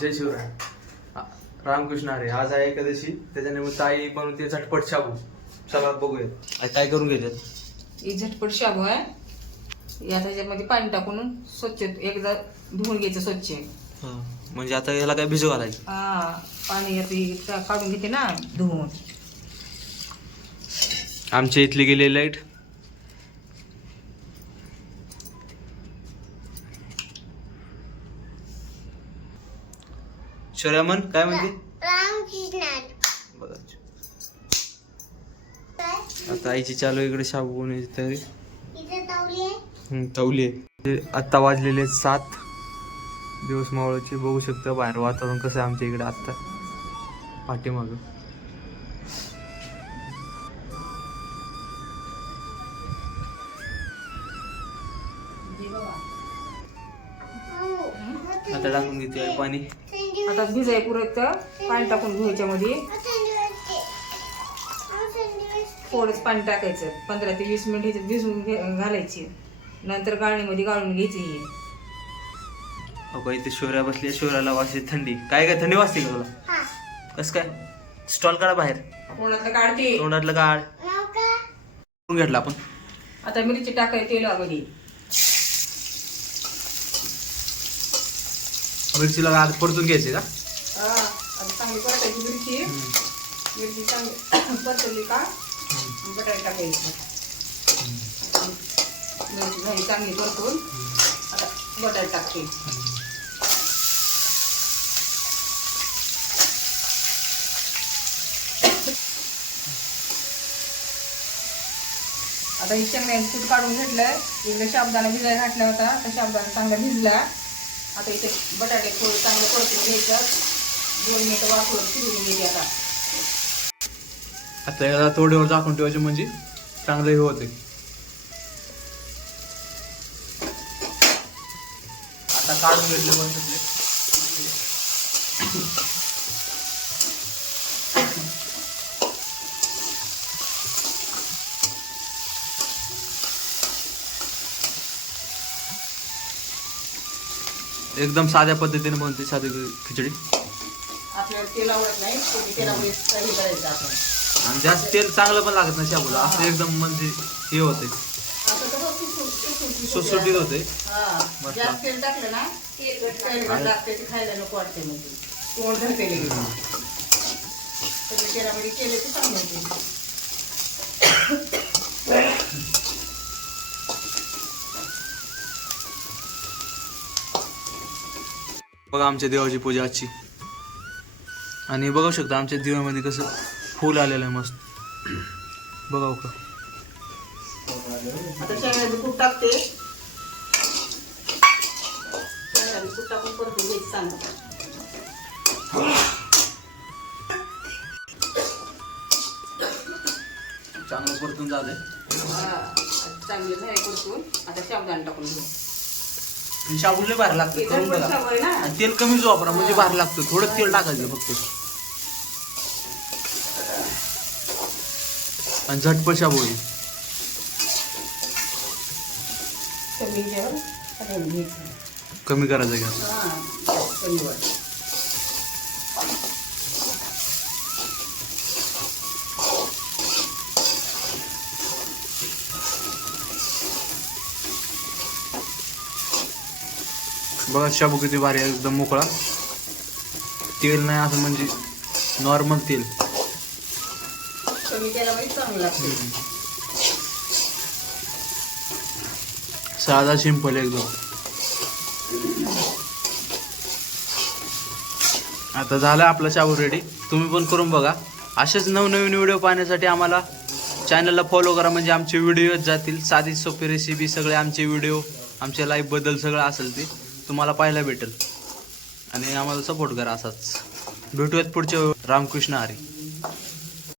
जय शिवराय. रामकृष्ण हरी. आज आहे एकादशी, त्याच्यानिमित्त आई बनवते झटपट शाबू. चला बघूया आई काय करून घेतात. ही झटपट शाबू आहे. या त्याच्यामध्ये पाणी टाकून स्वच्छ एकदा धुवून घ्यायचं स्वच्छ. म्हणजे आता याला काय भिजू घालायचं. पाणी आता काढून घेते ना धुवून. आमच्या इथली गेली लाईट. शर्यामन काय म्हणते. बघा आता आईची चालू इकडे शाबू बनवायची तयारी. तवली आहे. आत्ता वाजलेले 7. दिवस मावळाचे. बघू शकता बाहेर वातावरण कसं आहे आमच्या इकडे आत्ता पाठीमाग. आता टाकून घेते पाणी. आता भिजाय पुरत पाणी टाकून घेऊ. याच्यामध्ये थोडंच पाणी टाकायचं. 15 ते 20 मिनिट भिजवून घालायची. नंतर गाळणीमध्ये गाळून घ्यायची. ही अगं इथे शोऱ्या बसली. शोऱ्याला वाजते थंडी. काय काय थंडी वाजते का तुला. कस काय. स्टॉल काढा बाहेर. तोंडातलं काढते. तोंडातलं काढ. घेतला आपण. आता मिरची टाकायची तेलामध्ये. मिरचीला आत परतून घ्यायचे का. आता चांगली परतायची मिरची. मिरची चांगली परतवली का बटाटे टाकायचे. मिरची झाली चांगली परतून. आता बटाटे टाकते. आता ही शेंगदाण्याचं कूट काढून घेतलंय. इकडे साबुदाणा भिजायला घातला होता. आता साबुदाणा चांगला भिजला. आता इथे बटाटे थोडे चांगलं परतून घ्यायचं. 2 मिनिटं वाफवून शिजवून घ्यायचे. आता याला थोड्यावर झाकून ठेवायचे म्हणजे चांगलं हे होते. आता काढून घेतले बनते. एकदम साध्या पद्धतीने बनते साधी खिचडी. आपल्याला तेल आवडत नाही. तेलामध्ये काही करायचं आपण. आणि जास्त तेल चांगलं पण लागत नाही शाबूला. असं एकदम म्हणजे हे होते सुटसुटीत होते. जास्त तेल टाकलं ना तेल लागते. ते खायला नको वाटते. म्हणजे तोंड धरते लगेच. तेलामध्ये केले ते चांगलं होते. बघा आमच्या देवाची पूजा आजची. आणि बघू शकता आमच्या दिव्यामध्ये कसं फूल आलेलं आहे मस्त. बघा का. आता शेंगदाण्याचं कूट टाकते. शेंगदाण्याचं कूट टाकून परतून घ्यायचं चांगलं. चांगलं परतून झालंय. चांगलं झालं परतून. आता साबुदाणा टाकून घेऊ. शाबूला बाहेर लागतं करून बघा. आणि तेल कमीच वापरा म्हणजे बाहेर लागतं. थोडं तेल टाकायचं फक्त. आणि झटपट शाबू होईल. कमी करायचं गॅस. बघा शाबू किती भारी आहे. एकदम मोकळा. तेल नाही असं म्हणजे नॉर्मल तेल. कमी तेलामध्ये चांगलं लागतं. साधा सिंपल एकदम. आता झालं आपला शाबू रेडी. तुम्ही पण करून बघा. असेच नवनवीन व्हिडिओ पाहण्यासाठी आम्हाला चॅनलला फॉलो करा. म्हणजे आमचे व्हिडिओ जातील. साधी सोपी रेसिपी सगळे आमचे व्हिडिओ आमच्या लाईफबद्दल सगळं असेल ते तुम्हाला पाहायला भेटेल. आणि आम्हाला सपोर्ट करा असाच. भेटूयात पुढच्या. रामकृष्ण हरी.